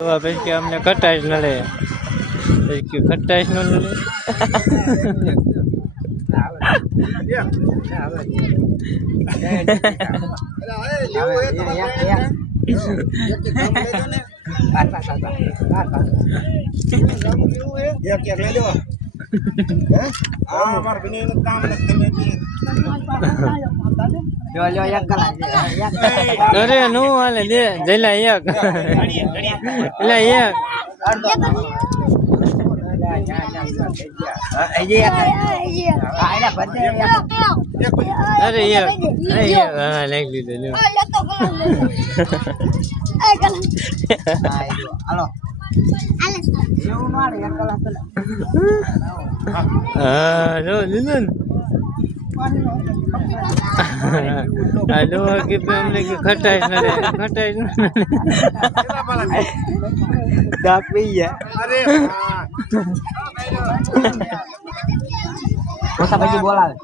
પછી કે અમને ખટાઈશ નડે પછી કે ખટાઈશ ન નડે અરે નું હાલે દે જઈલા એક એટલે એક અરે એક હા લઈ લીધું હા જો લીધું ને લો કે અમને કે ખટાઈશ નડે દાંત પી ગયા અરે પછી બોલાવે